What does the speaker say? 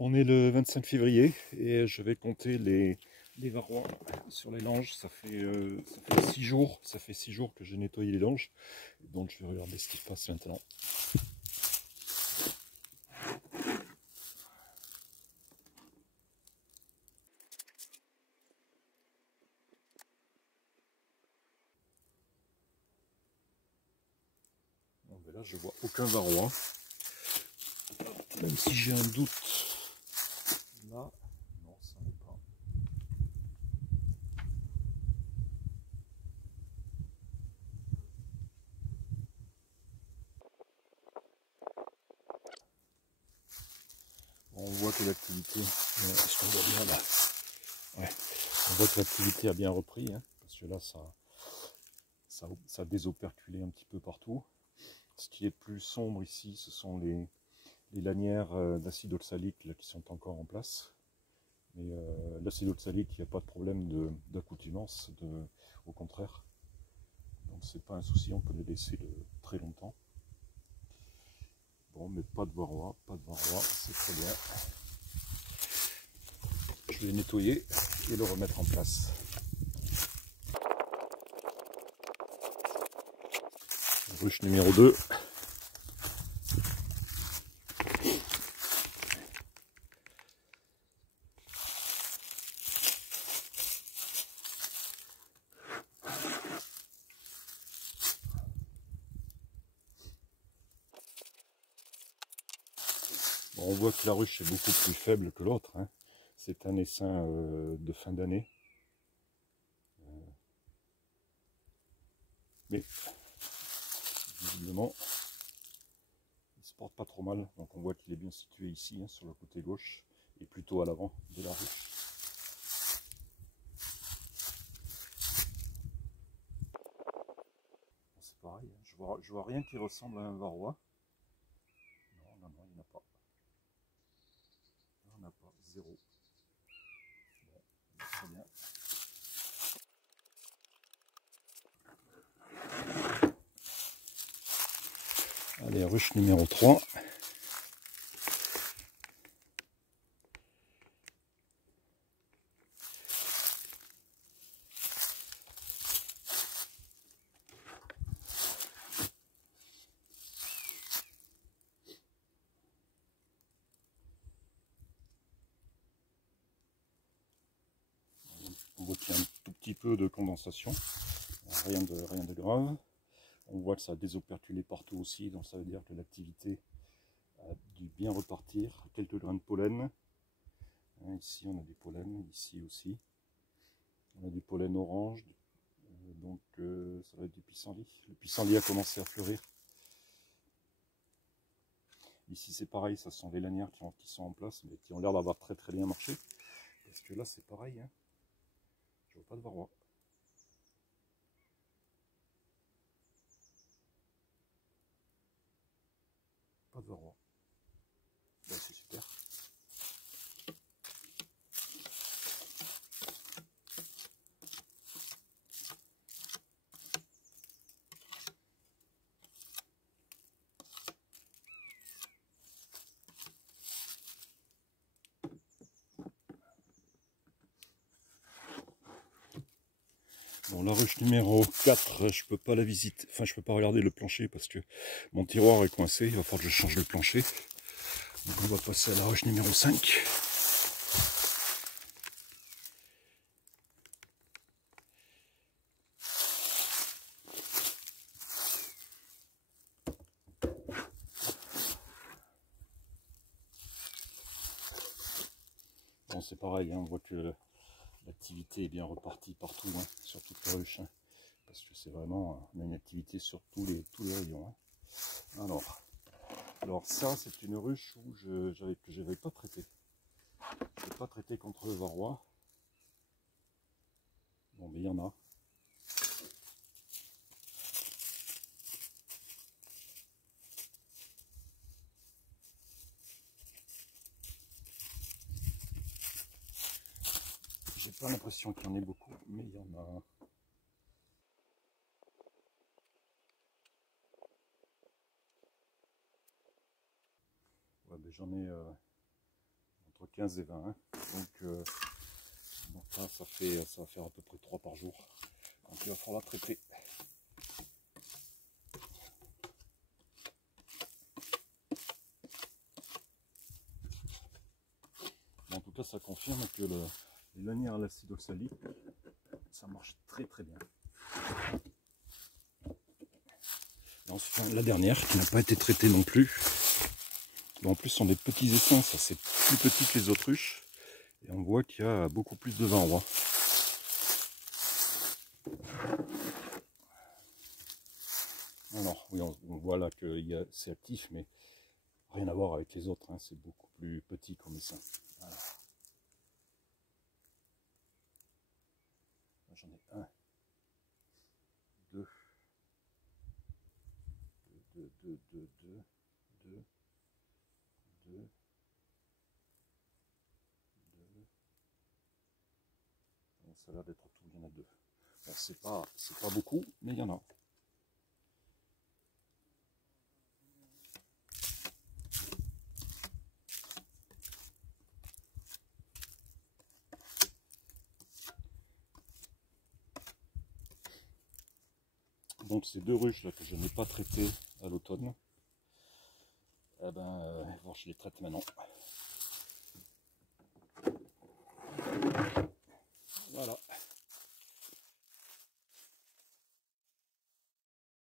On est le 25 février et je vais compter les varrois sur les langes. Ça fait 6 jours. Ça fait 6 jours que j'ai nettoyé les langes. Donc je vais regarder ce qui se passe maintenant. Bon, ben là je vois aucun varroa. Même si j'ai un doute. Là, non, ça n'est pas. On voit que l'activité, est-ce qu'on voit bien là? Ouais. On voit que l'activité a bien repris, hein, parce que là ça a désoperculé un petit peu partout. Ce qui est plus sombre ici, ce sont les lanières d'acide oxalique là, qui sont encore en place. Mais l'acide oxalique, il n'y a pas de problème d'accoutumance, au contraire. Donc c'est pas un souci, on peut les laisser très longtemps. Bon, mais pas de varroa, c'est très bien. Je vais nettoyer et le remettre en place. Ruche numéro 2. Bon, on voit que la ruche est beaucoup plus faible que l'autre, hein. C'est un essaim de fin d'année. Mais visiblement, il se porte pas trop mal. Donc on voit qu'il est bien situé ici, hein, sur le côté gauche, et plutôt à l'avant de la ruche. C'est pareil, hein. Je vois rien qui ressemble à un varroa. Non, il n'y en a pas. Il n'y en a pas, zéro. Bon, très bien. Allez, ruche numéro 3. On voit qu'il y a un tout petit peu de condensation, rien de grave. On voit que ça a désoperculé partout aussi, donc ça veut dire que l'activité a dû bien repartir. Quelques grains de pollen. Ici on a des pollens, ici aussi. On a du pollen orange, donc ça va être du pissenlit. Le pissenlit a commencé à fleurir. Ici c'est pareil, ça sont les lanières qui sont en place, mais qui ont l'air d'avoir très bien marché. Parce que là c'est pareil, hein. Je vois pas de varroa. Pas de varroa. Ben, c'est super. Bon, la ruche numéro 4, je peux pas la visiter, enfin je peux pas regarder le plancher parce que mon tiroir est coincé, il va falloir que je change le plancher. Donc on va passer à la ruche numéro 5. Bon, c'est pareil, hein, on voit que l'activité est bien repartie partout, hein, sur toute la ruche, hein, parce que c'est vraiment une activité sur tous les rayons, hein. Alors ça c'est une ruche où que je n'avais pas traité. Je n'ai pas traité contre le varroa. Bon, mais il y en a. J'ai pas l'impression qu'il y en ait beaucoup, mais il y en a. Ouais, ben j'en ai entre 15 et 20. Hein. Donc là, ça va faire à peu près 3 par jour. Donc il va falloir la traiter. En tout cas, ça confirme que les lanières à l'acide oxalique, ça marche très très bien. Et ensuite, la dernière, qui n'a pas été traitée non plus. En plus, ce sont des petits essaims, ça c'est plus petit que les autruches. Et on voit qu'il y a beaucoup plus de vin roi. Alors, oui, on voit là que c'est actif, mais rien à voir avec les autres. Hein, c'est beaucoup plus petit comme essaim. Voilà. J'en ai un, deux, deux. Ça a l'air d'être tout, il y en a 2. Bon, c'est pas beaucoup, mais il y en a. Donc ces 2 ruches là que je n'ai pas traitées à l'automne, eh ben, je les traite maintenant.